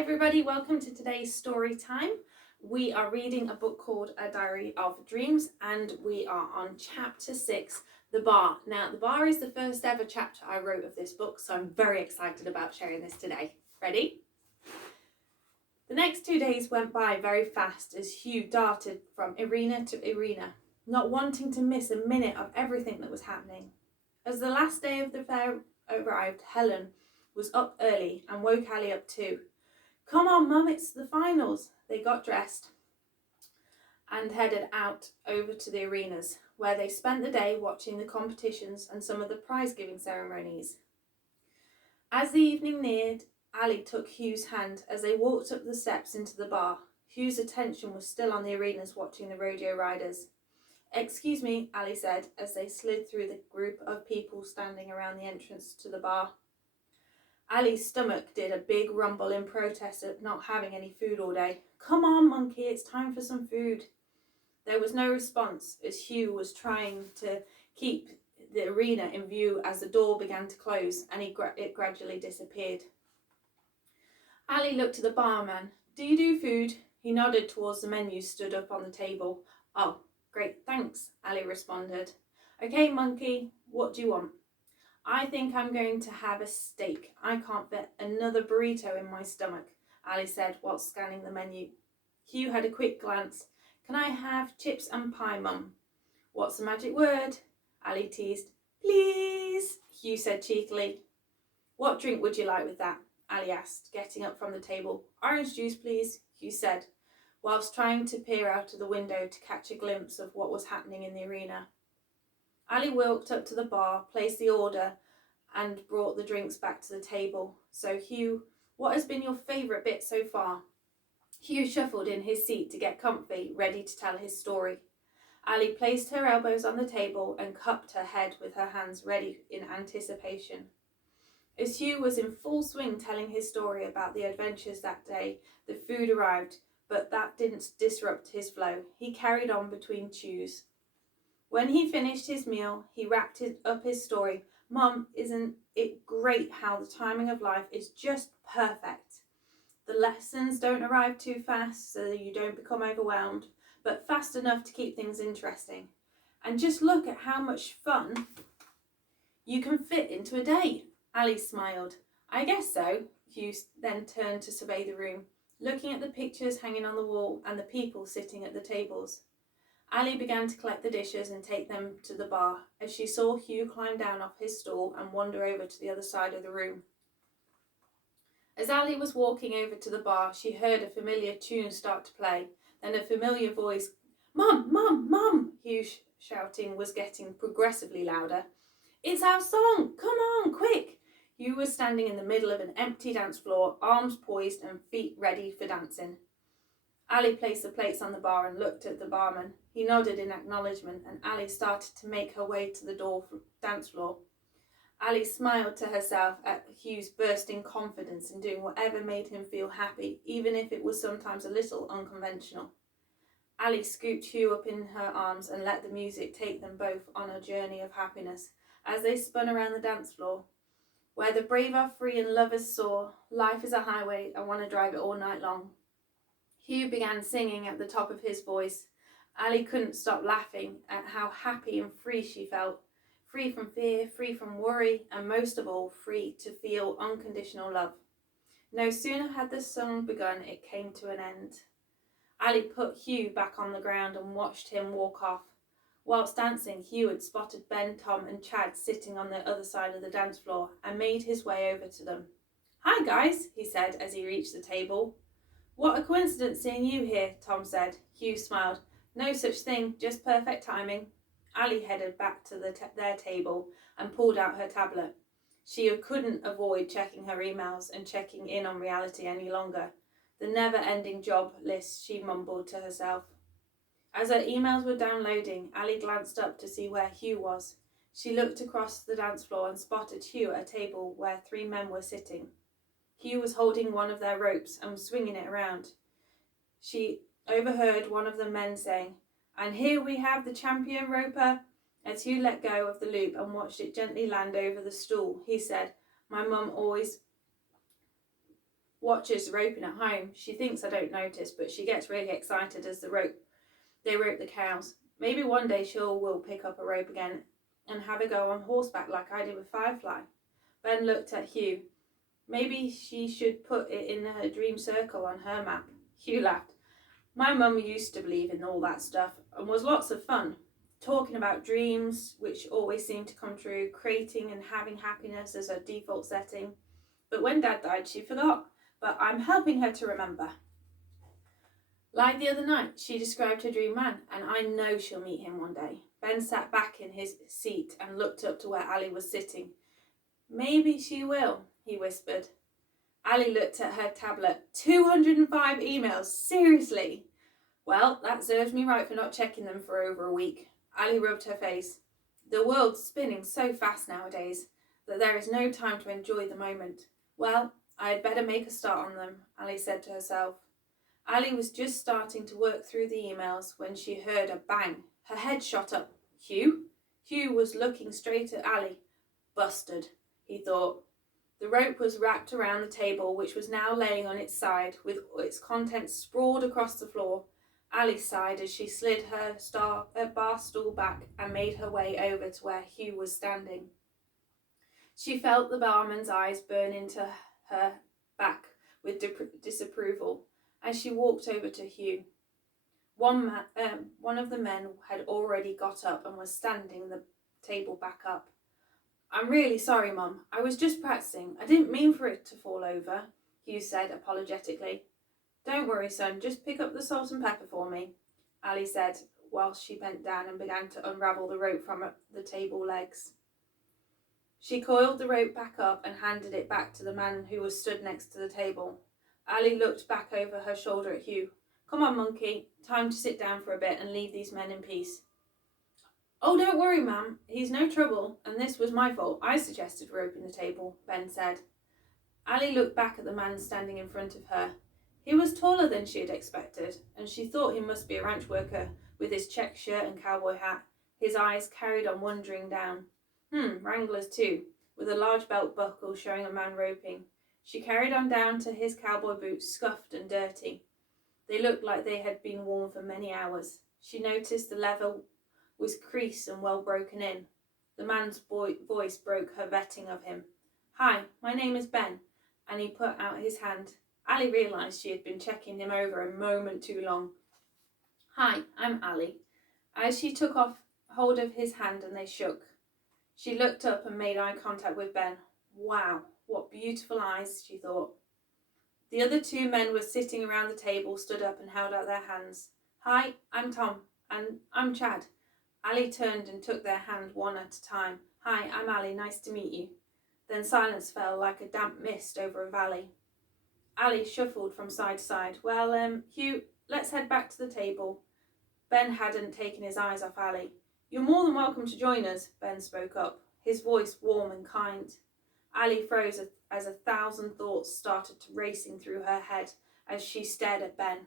everybody, welcome to today's story time. We are reading a book called A Diary of Dreams and we are on chapter 6, The Bar. Now, The Bar is the first ever chapter I wrote of this book, so I'm very excited about sharing this today. Ready? The next 2 days went by very fast as Hugh darted from arena to arena, not wanting to miss a minute of everything that was happening. As the last day of the fair arrived, Helen was up early and woke Ali up too. "Come on, Mum, it's the finals." They got dressed and headed out over to the arenas, where they spent the day watching the competitions and some of the prize-giving ceremonies. As the evening neared, Ali took Hugh's hand as they walked up the steps into the bar. Hugh's attention was still on the arenas watching the rodeo riders. "Excuse me," Ali said as they slid through the group of people standing around the entrance to the bar. Ali's stomach did a big rumble in protest at not having any food all day. "Come on, Monkey, it's time for some food." There was no response as Hugh was trying to keep the arena in view as the door began to close and it gradually disappeared. Ali looked at the barman. "Do you do food?" He nodded towards the menu stood up on the table. "Oh, great, thanks," Ali responded. "Okay, Monkey, what do you want?" "I think I'm going to have a steak. I can't fit another burrito in my stomach," Ali said while scanning the menu. Hugh had a quick glance. "Can I have chips and pie, Mum?" "What's the magic word?" Ali teased. "Please," Hugh said cheekily. "What drink would you like with that?" Ali asked, getting up from the table. "Orange juice, please," Hugh said, whilst trying to peer out of the window to catch a glimpse of what was happening in the arena. Ali walked up to the bar, placed the order, and brought the drinks back to the table. "So, Hugh, what has been your favourite bit so far?" Hugh shuffled in his seat to get comfy, ready to tell his story. Ali placed her elbows on the table and cupped her head with her hands ready in anticipation. As Hugh was in full swing telling his story about the adventures that day, the food arrived, but that didn't disrupt his flow. He carried on between chews. When he finished his meal, he wrapped up his story. "Mum, isn't it great how the timing of life is just perfect? The lessons don't arrive too fast so that you don't become overwhelmed, but fast enough to keep things interesting. And just look at how much fun you can fit into a day." Ali smiled. "I guess so." Hugh then turned to survey the room, looking at the pictures hanging on the wall and the people sitting at the tables. Ali began to collect the dishes and take them to the bar as she saw Hugh climb down off his stool and wander over to the other side of the room. As Ali was walking over to the bar, she heard a familiar tune start to play, then a familiar voice. "Mum, Mum, Mum!" Hugh's shouting was getting progressively louder. "It's our song! Come on, quick!" Hugh was standing in the middle of an empty dance floor, arms poised and feet ready for dancing. Ali placed the plates on the bar and looked at the barman. He nodded in acknowledgement and Ali started to make her way to the dance floor. Ali smiled to herself at Hugh's bursting confidence in doing whatever made him feel happy, even if it was sometimes a little unconventional. Ali scooped Hugh up in her arms and let the music take them both on a journey of happiness as they spun around the dance floor. "Where the brave are free and lovers soar, life is a highway, I want to drive it all night long." Hugh began singing at the top of his voice. Ali couldn't stop laughing at how happy and free she felt. Free from fear, free from worry, and most of all, free to feel unconditional love. No sooner had the song begun, it came to an end. Ali put Hugh back on the ground and watched him walk off. Whilst dancing, Hugh had spotted Ben, Tom and Chad sitting on the other side of the dance floor and made his way over to them. "Hi guys," he said as he reached the table. "What a coincidence seeing you here," Tom said. Hugh smiled. "No such thing, just perfect timing." Ali headed back to their table and pulled out her tablet. She couldn't avoid checking her emails and checking in on reality any longer. The never-ending job list, she mumbled to herself. As her emails were downloading, Ali glanced up to see where Hugh was. She looked across the dance floor and spotted Hugh at a table where 3 men were sitting. Hugh was holding one of their ropes and swinging it around. She overheard one of the men saying, "And here we have the champion roper." As Hugh let go of the loop and watched it gently land over the stool, he said, My mum always watches the roping at home. She thinks I don't notice, but she gets really excited as they rope the cows. Maybe one day she will pick up a rope again and have a go on horseback like I did with Firefly. Ben looked at Hugh. Maybe she should put it in her dream circle on her map. Hugh laughed. My mum used to believe in all that stuff and was lots of fun. Talking about dreams, which always seemed to come true, creating and having happiness as her default setting. But when Dad died, she forgot. But I'm helping her to remember. Like the other night, she described her dream man, and I know she'll meet him one day. Ben sat back in his seat and looked up to where Ali was sitting. Maybe she will, he whispered. Ali looked at her tablet. 205 emails, seriously? Well, that serves me right for not checking them for over a week. Ali rubbed her face. The world's spinning so fast nowadays that there is no time to enjoy the moment. Well, I had better make a start on them, Ali said to herself. Ali was just starting to work through the emails when she heard a bang. Her head shot up. Hugh? Hugh was looking straight at Ali. Busted, he thought. The rope was wrapped around the table, which was now laying on its side, with its contents sprawled across the floor. Ali sighed as she slid her bar stool back and made her way over to where Hugh was standing. She felt the barman's eyes burn into her back with disapproval as she walked over to Hugh. One of the men had already got up and was standing the table back up. I'm really sorry, Mum. I was just practicing. I didn't mean for it to fall over, Hugh said apologetically. Don't worry, son. Just pick up the salt and pepper for me, Ali said, whilst she bent down and began to unravel the rope from the table legs. She coiled the rope back up and handed it back to the man who was stood next to the table. Ali looked back over her shoulder at Hugh. Come on, monkey. Time to sit down for a bit and leave these men in peace. Oh, don't worry, ma'am. He's no trouble, and this was my fault. I suggested roping the table, Ben said. Ali looked back at the man standing in front of her. He was taller than she had expected, and she thought he must be a ranch worker with his check shirt and cowboy hat. His eyes carried on wandering down. Wranglers too, with a large belt buckle showing a man roping. She carried on down to his cowboy boots, scuffed and dirty. They looked like they had been worn for many hours. She noticed the leather was creased and well broken in. The man's voice broke her vetting of him. Hi, my name is Ben, and he put out his hand. Ali realised she had been checking him over a moment too long. Hi, I'm Ali. As she took hold of his hand and they shook, she looked up and made eye contact with Ben. Wow, what beautiful eyes, she thought. The other two men were sitting around the table, stood up and held out their hands. Hi, I'm Tom, and I'm Chad. Ali turned and took their hand one at a time. Hi, I'm Ali, nice to meet you. Then silence fell like a damp mist over a valley. Ali shuffled from side to side. Well, Hugh, let's head back to the table. Ben hadn't taken his eyes off Ali. You're more than welcome to join us, Ben spoke up, his voice warm and kind. Ali froze as 1,000 thoughts started racing through her head as she stared at Ben.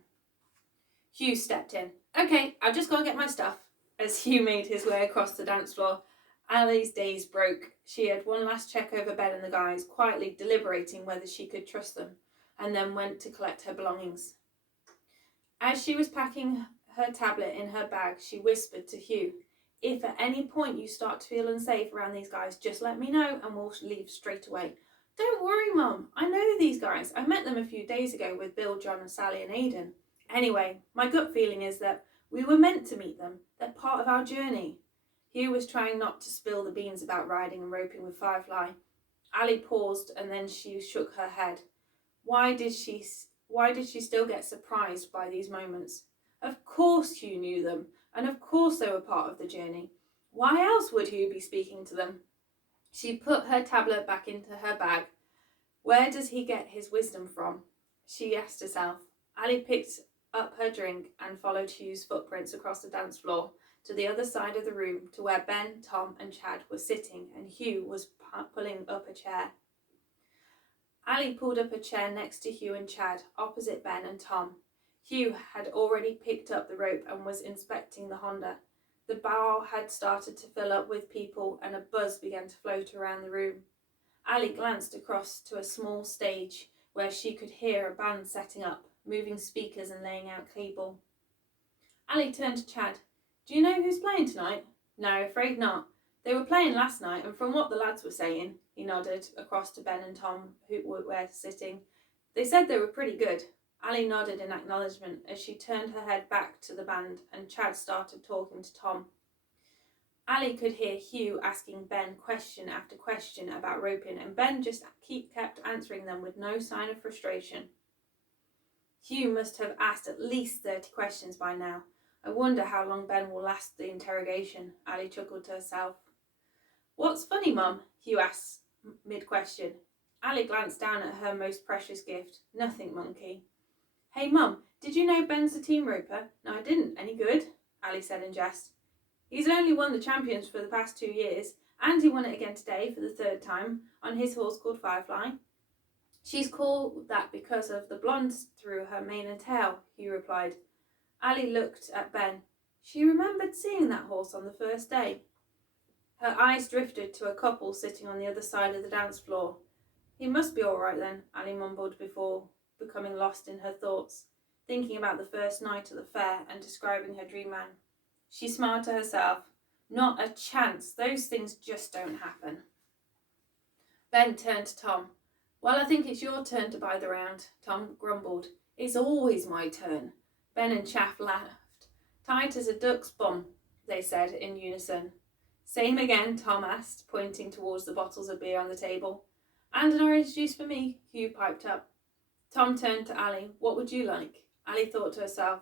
Hugh stepped in. Okay, I've just got to get my stuff. As Hugh made his way across the dance floor, Ali's daze broke. She had one last check over Ben and the guys, quietly deliberating whether she could trust them, and then went to collect her belongings. As she was packing her tablet in her bag, she whispered to Hugh, if at any point you start to feel unsafe around these guys, just let me know and we'll leave straight away. Don't worry, Mum. I know these guys. I met them a few days ago with Bill, John and Sally and Aidan. Anyway, my gut feeling is that we were meant to meet them. They're part of our journey. Hugh was trying not to spill the beans about riding and roping with Firefly. Ali paused and then she shook her head. Why did she still get surprised by these moments? Of course Hugh knew them, and of course they were part of the journey. Why else would Hugh be speaking to them? She put her tablet back into her bag. Where does he get his wisdom from? She asked herself. Ali picked up her drink and followed Hugh's footprints across the dance floor to the other side of the room to where Ben, Tom and Chad were sitting and Hugh was pulling up a chair. Ali pulled up a chair next to Hugh and Chad, opposite Ben and Tom. Hugh had already picked up the rope and was inspecting the Honda. The bar had started to fill up with people and a buzz began to float around the room. Ali glanced across to a small stage where she could hear a band setting up, moving speakers and laying out cable. Ali turned to Chad. Do you know who's playing tonight? No, afraid not. They were playing last night, and from what the lads were saying, he nodded across to Ben and Tom, who were sitting. They said they were pretty good. Ali nodded in acknowledgement as she turned her head back to the band, and Chad started talking to Tom. Ali could hear Hugh asking Ben question after question about roping, and Ben just kept answering them with no sign of frustration. Hugh must have asked at least 30 questions by now. I wonder how long Ben will last the interrogation, Ali chuckled to herself. What's funny, Mum? Hugh asked mid-question. Ali glanced down at her most precious gift. Nothing, monkey. Hey, Mum, did you know Ben's a team roper? No, I didn't. Any good? Ali said in jest. He's only won the champions for the past 2 years, and he won it again today for the 3rd time on his horse called Firefly. She's called that because of the blondes through her mane and tail, Hugh replied. Ali looked at Ben. She remembered seeing that horse on the first day. Her eyes drifted to a couple sitting on the other side of the dance floor. He must be all right then, Ali mumbled before becoming lost in her thoughts, thinking about the first night at the fair and describing her dream man. She smiled to herself. Not a chance. Those things just don't happen. Ben turned to Tom. Well, I think it's your turn to buy the round, Tom grumbled. It's always my turn. Ben and Chaff laughed. Tight as a duck's bum, they said in unison. Same again, Tom asked, pointing towards the bottles of beer on the table. And an orange juice for me, Hugh piped up. Tom turned to Ali. What would you like? Ali thought to herself.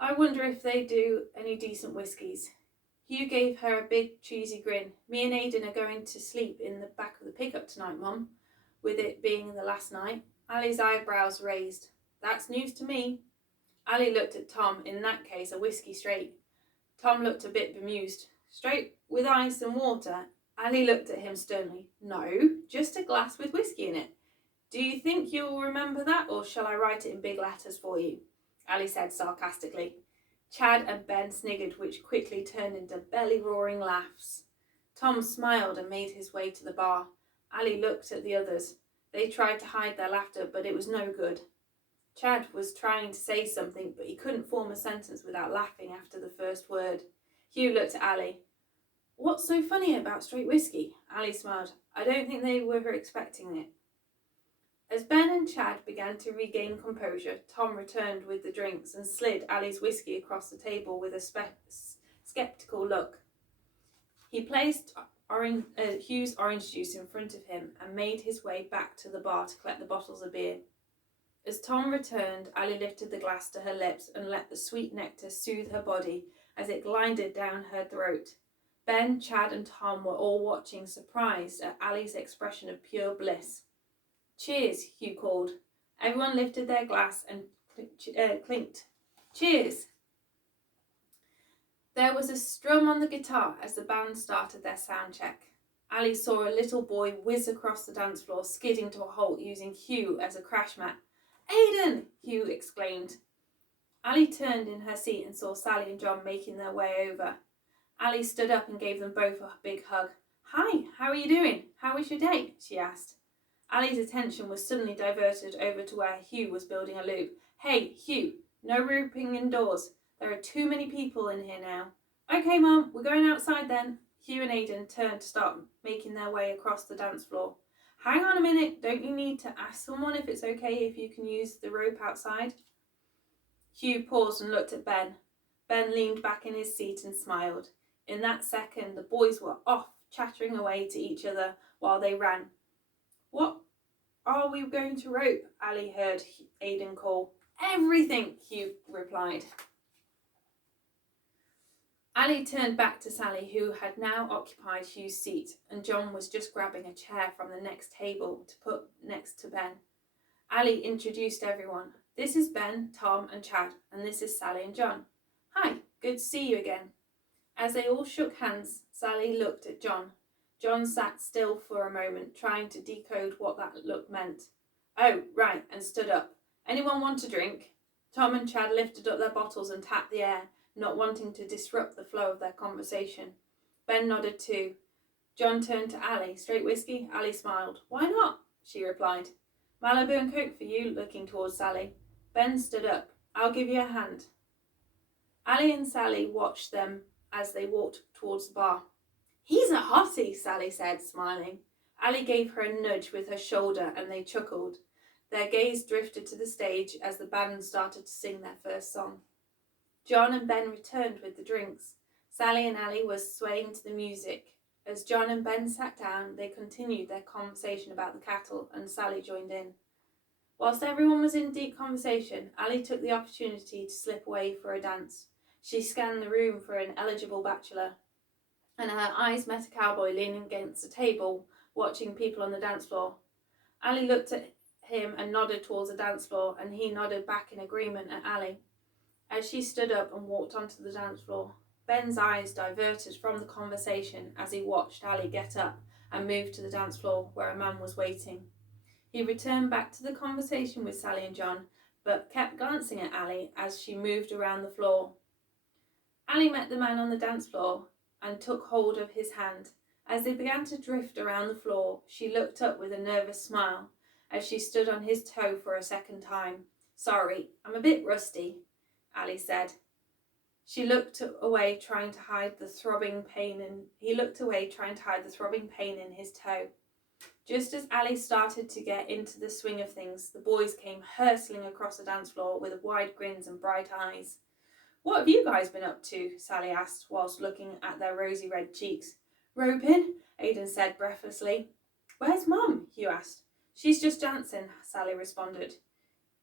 I wonder if they do any decent whiskies. Hugh gave her a big cheesy grin. Me and Aidan are going to sleep in the back of the pickup tonight, Mum, with it being the last night. Ali's eyebrows raised. That's news to me. Ali looked at Tom. In that case, a whiskey straight. Tom looked a bit bemused. Straight with ice and water? Ali looked at him sternly. No, just a glass with whiskey in it. Do you think you'll remember that, or shall I write it in big letters for you? Ali said sarcastically. Chad and Ben sniggered, which quickly turned into belly-roaring laughs. Tom smiled and made his way to the bar. Ali looked at the others. They tried to hide their laughter, but it was no good. Chad was trying to say something, but he couldn't form a sentence without laughing after the first word. Hugh looked at Ali. What's so funny about straight whiskey? Ali smiled. I don't think they were expecting it. As Ben and Chad began to regain composure, Tom returned with the drinks and slid Ali's whiskey across the table with a sceptical look. He placed Hugh's orange juice in front of him and made his way back to the bar to collect the bottles of beer. As Tom returned, Ali lifted the glass to her lips and let the sweet nectar soothe her body as it glided down her throat. Ben, Chad and Tom were all watching, surprised at Ali's expression of pure bliss. Cheers, Hugh called. Everyone lifted their glass and clinked. Cheers! There was a strum on the guitar as the band started their sound check. Ali saw a little boy whiz across the dance floor, skidding to a halt using Hugh as a crash mat. Aidan! Hugh exclaimed. Ali turned in her seat and saw Sally and John making their way over. Ali stood up and gave them both a big hug. Hi, how are you doing? How was your day? She asked. Ali's attention was suddenly diverted over to where Hugh was building a loop. Hey, Hugh, no roping indoors. There are too many people in here now. Okay, Mum, we're going outside then. Hugh and Aidan turned to start making their way across the dance floor. Hang on a minute, don't you need to ask someone if it's okay if you can use the rope outside? Hugh paused and looked at Ben. Ben leaned back in his seat and smiled. In that second, the boys were off, chattering away to each other while they ran. What are we going to rope? Ali heard Aidan call. Everything, Hugh replied. Ali turned back to Sally, who had now occupied Hugh's seat, and John was just grabbing a chair from the next table to put next to Ben. Ali introduced everyone. This is Ben, Tom and Chad, and this is Sally and John. Hi, good to see you again. As they all shook hands, Sally looked at John. John sat still for a moment, trying to decode what that look meant. Oh, right, and stood up. Anyone want a drink? Tom and Chad lifted up their bottles and tapped the air, not wanting to disrupt the flow of their conversation. Ben nodded too. John turned to Ali. Straight whiskey? Ali smiled. Why not? She replied. Malibu and Coke for you, looking towards Sally. Ben stood up. I'll give you a hand. Ali and Sally watched them as they walked towards the bar. He's a hottie, Sally said, smiling. Ali gave her a nudge with her shoulder and they chuckled. Their gaze drifted to the stage as the band started to sing their first song. John and Ben returned with the drinks. Sally and Ali were swaying to the music. As John and Ben sat down, they continued their conversation about the cattle, and Sally joined in. Whilst everyone was in deep conversation, Ali took the opportunity to slip away for a dance. She scanned the room for an eligible bachelor, and her eyes met a cowboy leaning against a table, watching people on the dance floor. Ali looked at him and nodded towards the dance floor, and he nodded back in agreement at Ali. As she stood up and walked onto the dance floor, Ben's eyes diverted from the conversation as he watched Ali get up and move to the dance floor where a man was waiting. He returned back to the conversation with Sally and John, but kept glancing at Ali as she moved around the floor. Ali met the man on the dance floor and took hold of his hand. As they began to drift around the floor, she looked up with a nervous smile as she stood on his toe for a second time. Sorry, I'm a bit rusty, Ali said. He looked away, trying to hide the throbbing pain in his toe. Just as Ali started to get into the swing of things, the boys came hurtling across the dance floor with wide grins and bright eyes. What have you guys been up to? Sally asked, whilst looking at their rosy red cheeks. Roping, Aidan said breathlessly. Where's Mum? Hugh asked. She's just dancing, Sally responded.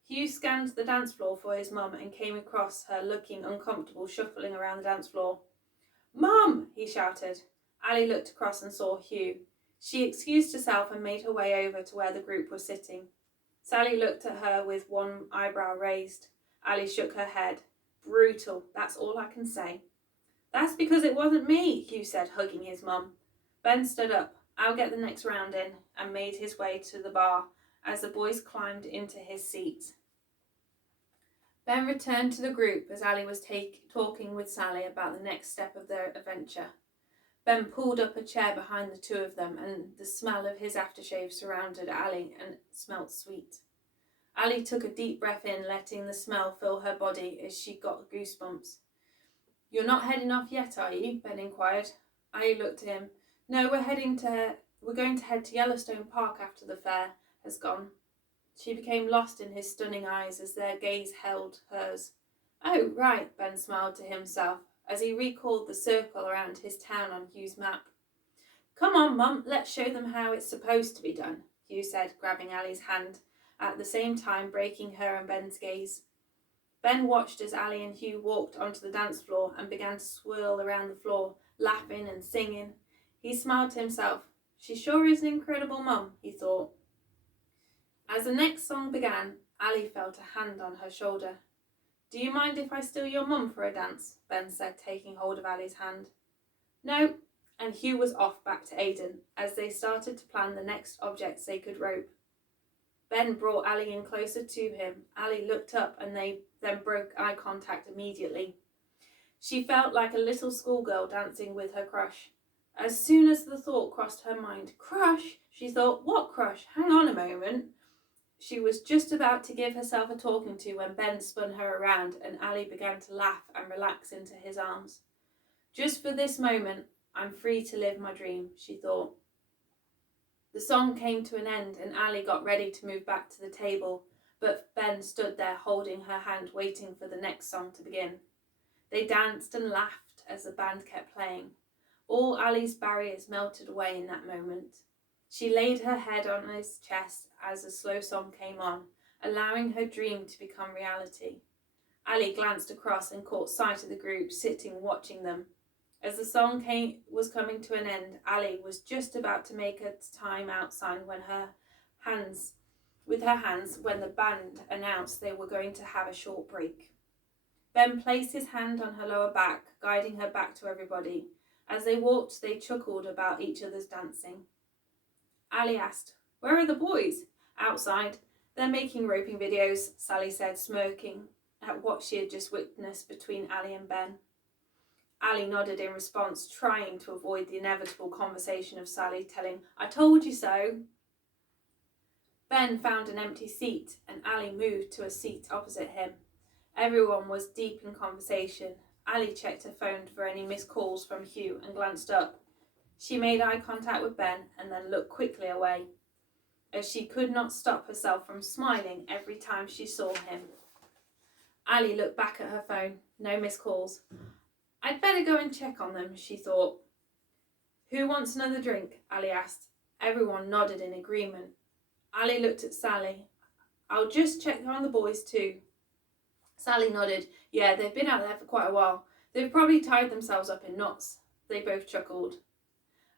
Hugh scanned the dance floor for his mum and came across her looking uncomfortable, shuffling around the dance floor. Mum! He shouted. Ali looked across and saw Hugh. She excused herself and made her way over to where the group was sitting. Sally looked at her with one eyebrow raised. Ali shook her head. Brutal, that's all I can say. That's because it wasn't me, Hugh said, hugging his mum. Ben stood up. I'll get the next round in, and made his way to the bar as the boys climbed into his seat. Ben returned to the group as Ali was talking with Sally about the next step of their adventure. Ben pulled up a chair behind the two of them, and the smell of his aftershave surrounded Ali and smelt sweet. Ali took a deep breath in, letting the smell fill her body as she got goosebumps. You're not heading off yet, are you? Ben inquired. Ali looked at him. No, we're going to head to Yellowstone Park after the fair has gone. She became lost in his stunning eyes as their gaze held hers. Oh, right, Ben smiled to himself as he recalled the circle around his town on Hugh's map. Come on, Mum, let's show them how it's supposed to be done, Hugh said, grabbing Ali's hand, at the same time breaking her and Ben's gaze. Ben watched as Ali and Hugh walked onto the dance floor and began to swirl around the floor, laughing and singing. He smiled to himself. She sure is an incredible mum, he thought. As the next song began, Ali felt a hand on her shoulder. Do you mind if I steal your mum for a dance? Ben said, taking hold of Ali's hand. No, and Hugh was off back to Aidan as they started to plan the next objects they could rope. Ben brought Ali in closer to him. Ali looked up and they then broke eye contact immediately. She felt like a little schoolgirl dancing with her crush. As soon as the thought crossed her mind, crush, she thought, what crush? Hang on a moment. She was just about to give herself a talking to when Ben spun her around and Ali began to laugh and relax into his arms. Just for this moment, I'm free to live my dream, she thought. The song came to an end and Ali got ready to move back to the table, but Ben stood there holding her hand, waiting for the next song to begin. They danced and laughed as the band kept playing. All Ali's barriers melted away in that moment. She laid her head on his chest as the slow song came on, allowing her dream to become reality. Ali glanced across and caught sight of the group sitting watching them. As the song was coming to an end, Ali was just about to make a time-out sign with her hands when the band announced they were going to have a short break. Ben placed his hand on her lower back, guiding her back to everybody. As they walked, they chuckled about each other's dancing. Ali asked, Where are the boys? Outside. They're making roping videos, Sally said, smirking at what she had just witnessed between Ali and Ben. Ali nodded in response, trying to avoid the inevitable conversation of Sally telling, I told you so. Ben found an empty seat and Ali moved to a seat opposite him. Everyone was deep in conversation. Ali checked her phone for any missed calls from Hugh and glanced up. She made eye contact with Ben and then looked quickly away, as she could not stop herself from smiling every time she saw him. Ali looked back at her phone. No missed calls. I'd better go and check on them, she thought. Who wants another drink? Ali asked. Everyone nodded in agreement. Ali looked at Sally. I'll just check on the boys too. Sally nodded. Yeah, they've been out there for quite a while. They've probably tied themselves up in knots. They both chuckled.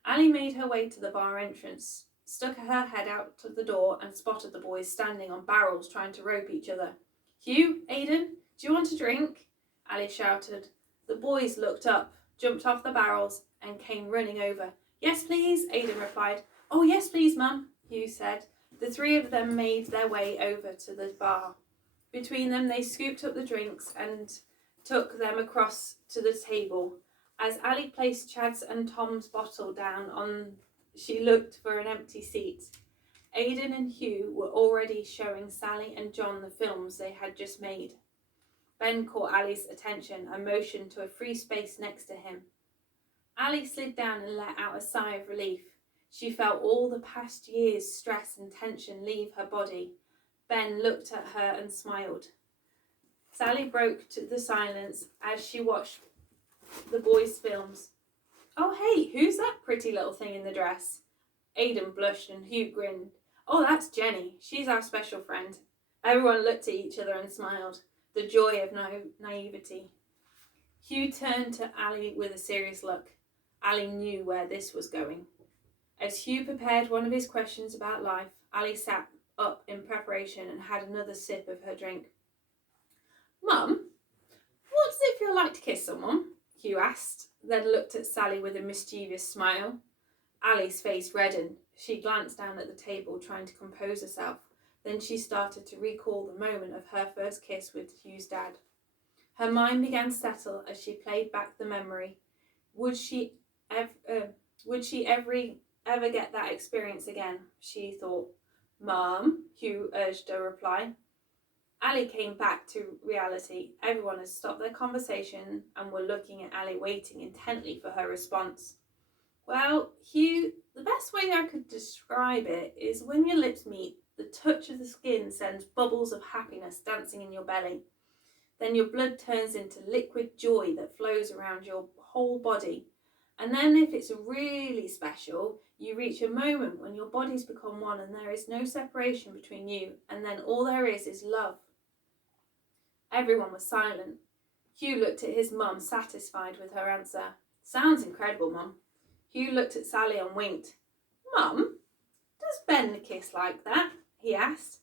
Ali made her way to the bar entrance, stuck her head out to the door and spotted the boys standing on barrels trying to rope each other. Hugh, Aidan, do you want a drink? Ali shouted. The boys looked up, jumped off the barrels and came running over. Yes, please, Aidan replied. Oh, yes, please, Mum, Hugh said. The three of them made their way over to the bar. Between them, they scooped up the drinks and took them across to the table. As Ali placed Chad's and Tom's bottle down, she looked for an empty seat. Aidan and Hugh were already showing Sally and John the films they had just made. Ben caught Ali's attention and motioned to a free space next to him. Ali slid down and let out a sigh of relief. She felt all the past year's stress and tension leave her body. Ben looked at her and smiled. Sally broke the silence as she watched the boys' films. Oh, hey, who's that pretty little thing in the dress? Aidan blushed and Hugh grinned. Oh, that's Jenny. She's our special friend. Everyone looked at each other and smiled. The joy of naivety. Hugh turned to Ali with a serious look. Ali knew where this was going. As Hugh prepared one of his questions about life, Ali sat up in preparation and had another sip of her drink. Mum, what does it feel like to kiss someone? Hugh asked, then looked at Sally with a mischievous smile. Ali's face reddened. She glanced down at the table, trying to compose herself. Then she started to recall the moment of her first kiss with Hugh's dad. Her mind began to settle as she played back the memory. Would she ever get that experience again? She thought. Mum, Hugh urged a reply. Ali came back to reality. Everyone had stopped their conversation and were looking at Ali, waiting intently for her response. Well, Hugh, the best way I could describe it is when your lips meet, the touch of the skin sends bubbles of happiness dancing in your belly. Then your blood turns into liquid joy that flows around your whole body. And then if it's really special, you reach a moment when your bodies become one and there is no separation between you, and then all there is love. Everyone was silent. Hugh looked at his mum, satisfied with her answer. Sounds incredible, Mum. Hugh looked at Sally and winked. Mum, does Ben kiss like that? He asked.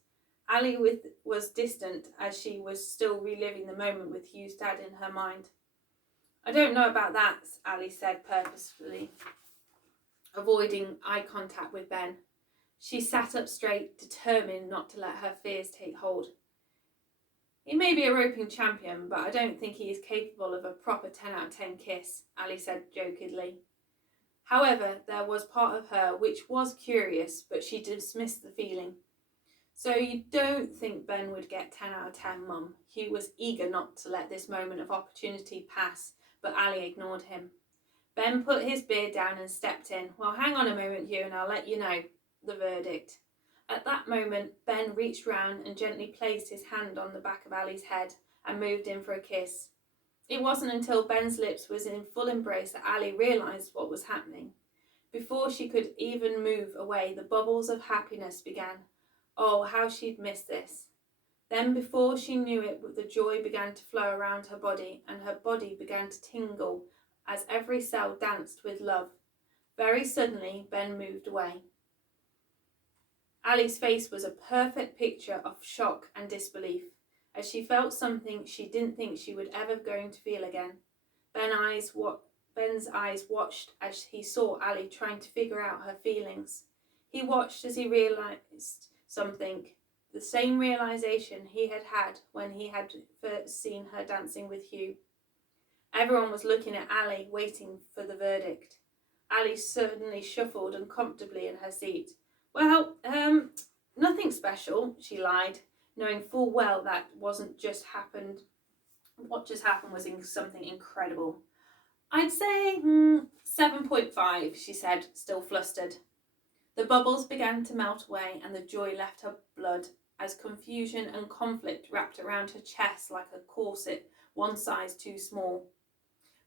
Ali was distant as she was still reliving the moment with Hugh's dad in her mind. I don't know about that, Ali said purposefully, avoiding eye contact with Ben. She sat up straight, determined not to let her fears take hold. He may be a roping champion, but I don't think he is capable of a proper 10 out of 10 kiss, Ali said jokingly. However, there was part of her which was curious, but she dismissed the feeling. So you don't think Ben would get 10 out of 10, Mum? Hugh was eager not to let this moment of opportunity pass, but Ali ignored him. Ben put his beer down and stepped in. Well, hang on a moment, Hugh, and I'll let you know the verdict. At that moment, Ben reached round and gently placed his hand on the back of Ali's head and moved in for a kiss. It wasn't until Ben's lips was in full embrace that Ali realised what was happening. Before she could even move away, the bubbles of happiness began. Oh, how she'd missed this. Then before she knew it, the joy began to flow around her body, and her body began to tingle as every cell danced with love. Very suddenly, Ben moved away. Ali's face was a perfect picture of shock and disbelief, as she felt something she didn't think she would ever going to feel again. Ben's eyes watched as he saw Ali trying to figure out her feelings. He watched as he realised something, the same realisation he had had when he had first seen her dancing with Hugh. Everyone was looking at Ali, waiting for the verdict. Ali suddenly shuffled uncomfortably in her seat. Well, Nothing special, she lied, knowing full well that what just happened was something incredible. I'd say 7.5, she said, still flustered. The bubbles began to melt away and the joy left her blood as confusion and conflict wrapped around her chest like a corset, one size too small.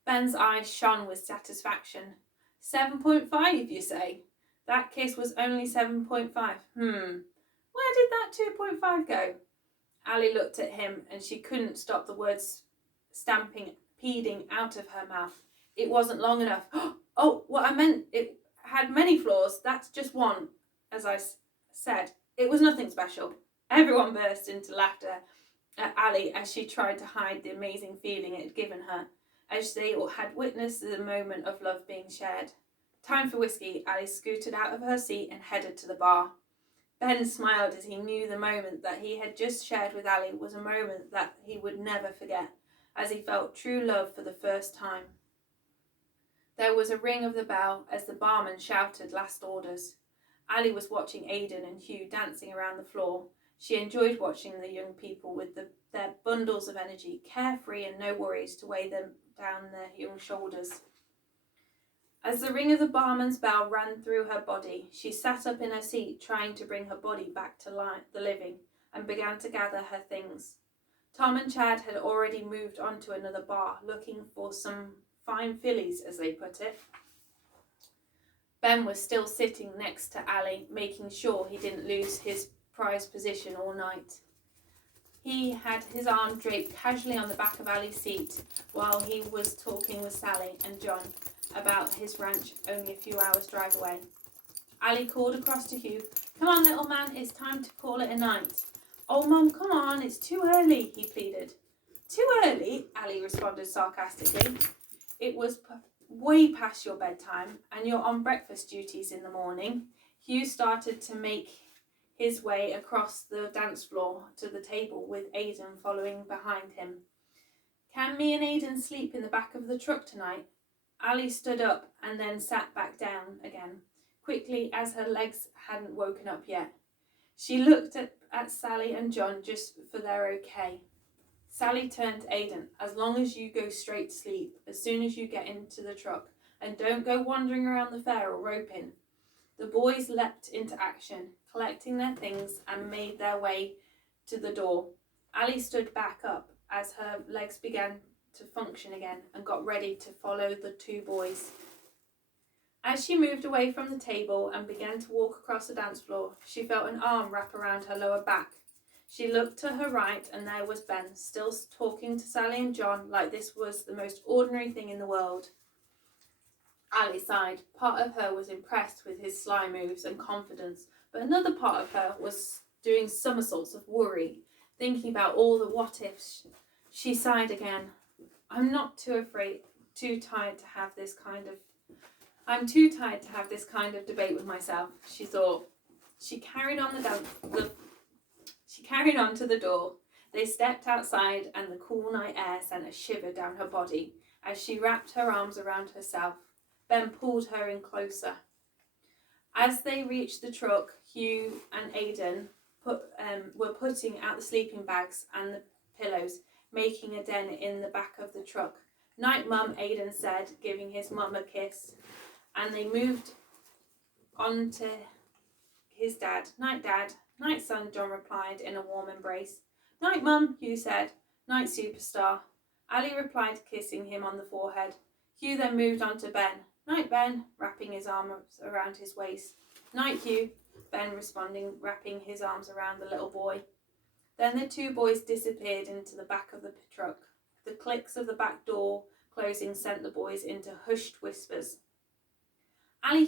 Ben's eyes shone with satisfaction. 7.5, you say? That kiss was only 7.5. Where did that 2.5 go? Ali looked at him and she couldn't stop the words speeding out of her mouth. It wasn't long enough. Oh, what I meant, it had many flaws. That's just one. As I said, it was nothing special. Everyone burst into laughter at Ali as she tried to hide the amazing feeling it had given her, as they all had witnessed the moment of love being shared. Time for whiskey. Ali scooted out of her seat and headed to the bar. Ben smiled as he knew the moment that he had just shared with Ali was a moment that he would never forget, as he felt true love for the first time. There was a ring of the bell as the barman shouted last orders. Ali was watching Aidan and Hugh dancing around the floor. She enjoyed watching the young people with their bundles of energy, carefree and no worries to weigh them down their young shoulders. As the ring of the barman's bell ran through her body, she sat up in her seat, trying to bring her body back to the living, and began to gather her things. Tom and Chad had already moved on to another bar, looking for some fine fillies, as they put it. Ben was still sitting next to Ali, making sure he didn't lose his prized position all night. He had his arm draped casually on the back of Ali's seat while he was talking with Sally and John about his ranch only a few hours' drive away. Ali called across to Hugh, "Come on, little man, it's time to call it a night." "Oh, Mum, come on, it's too early," he pleaded. "Too early?" Ali responded sarcastically. "It was way past your bedtime, and you're on breakfast duties in the morning." Hugh started to make his way across the dance floor to the table with Aidan following behind him. "Can me and Aidan sleep in the back of the truck tonight?" Ali stood up and then sat back down again, quickly as her legs hadn't woken up yet. She looked at Sally and John just for their okay. Sally turned to Aidan. "As long as you go straight to sleep as soon as you get into the truck, and don't go wandering around the fair or roping." The boys leapt into action, collecting their things and made their way to the door. Ali stood back up as her legs began to function again and got ready to follow the two boys. As she moved away from the table and began to walk across the dance floor, she felt an arm wrap around her lower back. She looked to her right and there was Ben, still talking to Sally and John like this was the most ordinary thing in the world. Ali sighed. Part of her was impressed with his sly moves and confidence, but another part of her was doing somersaults of worry, thinking about all the what-ifs. She sighed again. I'm too tired to have this kind of debate with myself, she thought. She carried on to the door. They stepped outside and the cool night air sent a shiver down her body as she wrapped her arms around herself. Ben pulled her in closer. As they reached the truck, Hugh and Aidan were putting out the sleeping bags and the pillows, making a den in the back of the truck. "Night, Mum," Aidan said, giving his mum a kiss, and they moved on to his dad. "Night, Dad." "Night, son," John replied in a warm embrace. "Night, Mum," Hugh said. "Night, superstar." Ali replied, kissing him on the forehead. Hugh then moved on to Ben. "Night, Ben," wrapping his arms around his waist. "Night, Hugh," Ben responding, wrapping his arms around the little boy. Then the two boys disappeared into the back of the truck. The clicks of the back door closing sent the boys into hushed whispers. Ali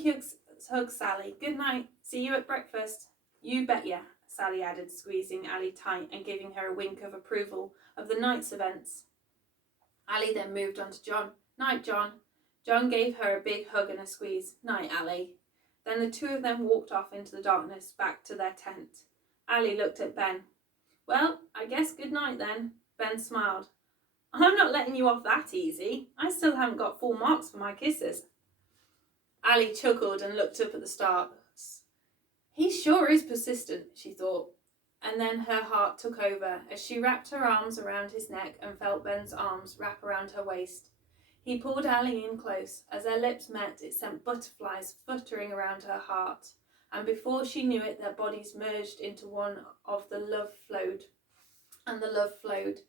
hugged Sally. "Good night. See you at breakfast." "You bet ya," Sally added, squeezing Ali tight and giving her a wink of approval of the night's events. Ali then moved on to John. "Night, John." John gave her a big hug and a squeeze. "Night, Ali." Then the two of them walked off into the darkness back to their tent. Ali looked at Ben. "Well, I guess good night then." Ben smiled. "I'm not letting you off that easy. I still haven't got full marks for my kisses." Ali chuckled and looked up at the stars. He sure is persistent, she thought. And then her heart took over as she wrapped her arms around his neck and felt Ben's arms wrap around her waist. He pulled Ali in close. As their lips met, it sent butterflies fluttering around her heart. And before she knew it, their bodies merged into one of the love flowed. And the love flowed.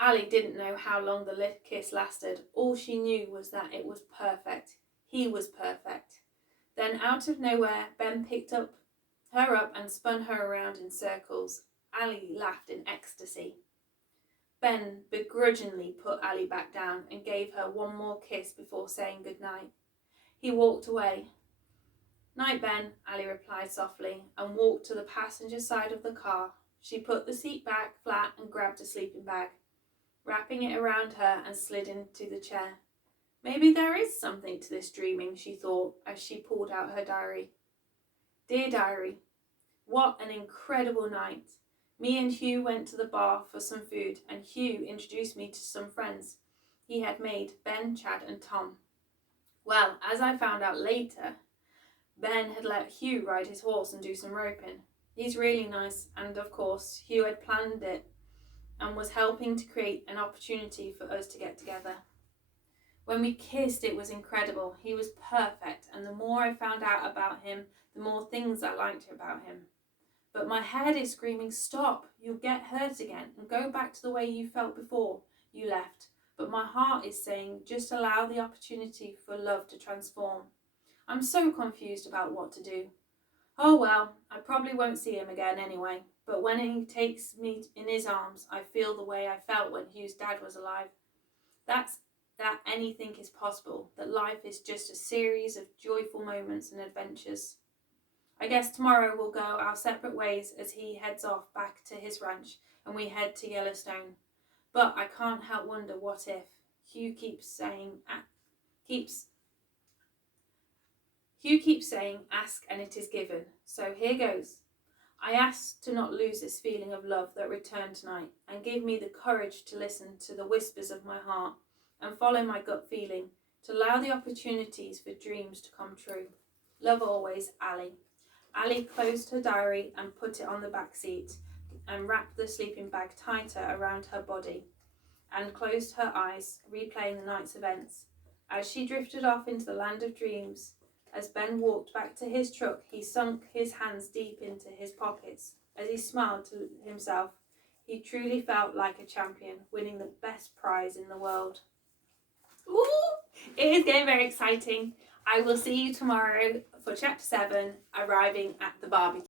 Ali didn't know how long the kiss lasted. All she knew was that it was perfect. He was perfect. Then out of nowhere, Ben picked her up and spun her around in circles. Ali laughed in ecstasy. Ben begrudgingly put Ali back down and gave her one more kiss before saying goodnight. He walked away. Night, Ben, Ali replied softly, and walked to the passenger side of the car. She put the seat back flat and grabbed a sleeping bag, wrapping it around her, and slid into the chair. Maybe there is something to this dreaming, she thought, as she pulled out her diary. Dear Diary, what an incredible night. Me and Hugh went to the bar for some food, and Hugh introduced me to some friends he had made, Ben, Chad and Tom. Well, as I found out later, Ben had let Hugh ride his horse and do some roping. He's really nice, and of course, Hugh had planned it and was helping to create an opportunity for us to get together. When we kissed, it was incredible. He was perfect, and the more I found out about him, the more things I liked about him. But my head is screaming, stop, you'll get hurt again, and go back to the way you felt before you left. But my heart is saying, just allow the opportunity for love to transform. I'm so confused about what to do. Oh well, I probably won't see him again anyway, but when he takes me in his arms, I feel the way I felt when Hugh's dad was alive. That anything is possible, that life is just a series of joyful moments and adventures. I guess tomorrow we'll go our separate ways as he heads off back to his ranch and we head to Yellowstone. But I can't help wonder what if. Hugh keeps saying, ask and it is given. So here goes. I ask to not lose this feeling of love that returned tonight, and give me the courage to listen to the whispers of my heart and follow my gut feeling, to allow the opportunities for dreams to come true. Love always, Ali. Ali closed her diary and put it on the back seat and wrapped the sleeping bag tighter around her body and closed her eyes, replaying the night's events. As she drifted off into the land of dreams, as Ben walked back to his truck, he sunk his hands deep into his pockets. As he smiled to himself, he truly felt like a champion, winning the best prize in the world. Ooh, it is getting very exciting. I will see you tomorrow for chapter 7, arriving at the barbecue.